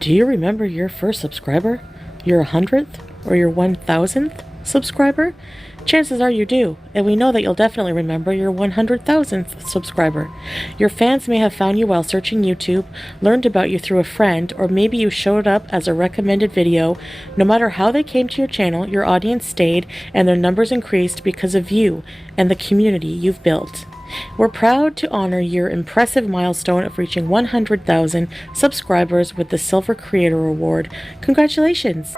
Do you remember your first subscriber? Your 100th? Or your 1000th subscriber? Chances are you do, and we know that you'll definitely remember your 100,000th subscriber. Your fans may have found you while searching YouTube, learned about you through a friend, or maybe you showed up as a recommended video. No matter how they came to your channel, your audience stayed and their numbers increased because of you and the community you've built. We're proud to honor your impressive milestone of reaching 100,000 subscribers with the Silver Creator Award. Congratulations!